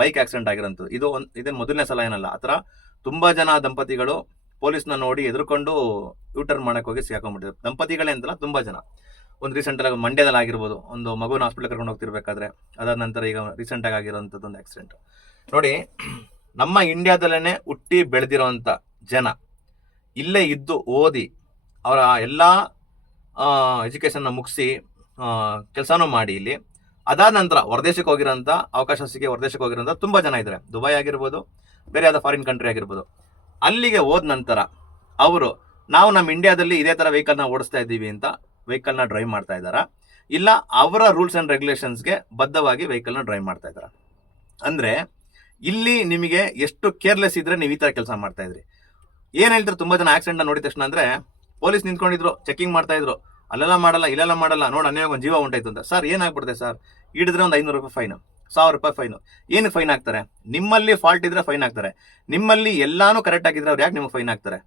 Bike accident ಆಗಿರೋಂಥದ್ದು. ಇದೇ ಮೊದಲನೇ ಸಲ ಏನಲ್ಲ. ಆ ಥರ ತುಂಬ ಜನ ದಂಪತಿಗಳು ಪೊಲೀಸ್ನ ನೋಡಿ ಎದುರ್ಕೊಂಡು ಯೂಟರ್ನ್ ಮಾಡಕ್ಕೆ ಹೋಗಿ ಸಿಗಾಕೊಂಡ್ಬಿಟ್ಟಿದ್ದಾರೆ. ದಂಪತಿಗಳೇ ಅಂತಲ್ಲ, ತುಂಬ ಜನ. ಒಂದು ರೀಸೆಂಟಾಗಿ ಮಂಡ್ಯದಲ್ಲಿ ಆಗಿರ್ಬೋದು, ಒಂದು ಮಗುನ ಹಾಸ್ಪಿಟಲ್ ಕರ್ಕೊಂಡು ಹೋಗ್ತಿರ್ಬೇಕಾದ್ರೆ, ಅದಾದ ನಂತರ ಈಗ ರೀಸೆಂಟಾಗಿ ಆಗಿರೋಂಥದ್ದು ಒಂದು ಆಕ್ಸಿಡೆಂಟ್ ನೋಡಿ. ನಮ್ಮ ಇಂಡಿಯಾದಲ್ಲೇ ಹುಟ್ಟಿ ಬೆಳೆದಿರೋಂಥ ಜನ ಇಲ್ಲೇ ಇದ್ದು ಓದಿ ಅವರ ಎಲ್ಲ ಎಜುಕೇಷನ್ನ ಮುಗಿಸಿ ಕೆಲಸನೂ ಮಾಡಿ ಇಲ್ಲಿ ಅದಾದ ನಂತರ ಹೊರದೇಶಕ್ಕೆ ಹೋಗಿರೋಂಥ ಅವಕಾಶ ಸಿಕ್ಕಿ ಹೊರದೇಶಕ್ಕೆ ಹೋಗಿರೋಂಥ ತುಂಬ ಜನ ಇದ್ದಾರೆ. ದುಬೈ ಆಗಿರ್ಬೋದು, ಬೇರೆ ಯಾವುದೋ ಫಾರಿನ್ ಕಂಟ್ರಿ ಆಗಿರ್ಬೋದು. ಅಲ್ಲಿಗೆ ಹೋದ ನಂತರ ಅವರು ನಾವು ನಮ್ಮ ಇಂಡಿಯಾದಲ್ಲಿ ಇದೇ ಥರ ವೆಹಿಕಲ್ನ ಓಡಿಸ್ತಾ ಇದ್ದೀವಿ ಅಂತ ವೆಹಿಕಲ್ನ ಡ್ರೈವ್ ಮಾಡ್ತಾ ಇದ್ದಾರಾ, ಇಲ್ಲ ಅವರ ರೂಲ್ಸ್ ಆ್ಯಂಡ್ ರೆಗ್ಯುಲೇಷನ್ಸ್ಗೆ ಬದ್ಧವಾಗಿ ವೆಹಿಕಲ್ನ ಡ್ರೈವ್ ಮಾಡ್ತಾ ಇದ್ದಾರಾ? ಅಂದರೆ ಇಲ್ಲಿ ನಿಮಗೆ ಎಷ್ಟು ಕೇರ್ಲೆಸ್ ಇದ್ರೆ ನೀವು ಈ ಥರ ಕೆಲಸ ಮಾಡ್ತಾ ಇದ್ರಿ. ಏನು ಹೇಳ್ತಾರೆ ತುಂಬ ಜನ ಆಕ್ಸಿಡೆಂಟ್ನ ನೋಡಿದ ತಕ್ಷಣ ಅಂದರೆ, ಪೊಲೀಸ್ ನಿಂತ್ಕೊಂಡಿದ್ರು, ಚೆಕಿಂಗ್ ಮಾಡ್ತಾ ಇದ್ರು, ಅಲ್ಲೆಲ್ಲ ಮಾಡಲ್ಲ ಇಲ್ಲೆಲ್ಲ ಮಾಡಲ್ಲ, ನೋಡಿ ಅನ್ಯಾಯ ಒಂದು ಜೀವ ಉಂಟಾಯ್ತು ಅಂತ. ಸರ್ ಏನಾಗ್ಬಿಡುತ್ತೆ ಸರ್, ಹಿಡಿದ್ರೆ ಒಂದು 500 ರೂಪಾಯಿ ಫೈನು, 1000 ರೂಪಾಯಿ ಫೈನು. ಏನು ಫೈನ್ ಹಾಕ್ತಾರೆ? ನಿಮ್ಮಲ್ಲಿ ಫಾಲ್ಟ್ ಇದ್ರೆ ಫೈನ್ ಹಾಕ್ತಾರೆ. ನಿಮ್ಮಲ್ಲಿ ಎಲ್ಲಾನು ಕರೆಕ್ಟ್ ಆಗಿದ್ರೆ ಅವ್ರು ಯಾಕೆ ನಿಮಗೆ ಫೈನ್ ಹಾಕ್ತಾರೆ?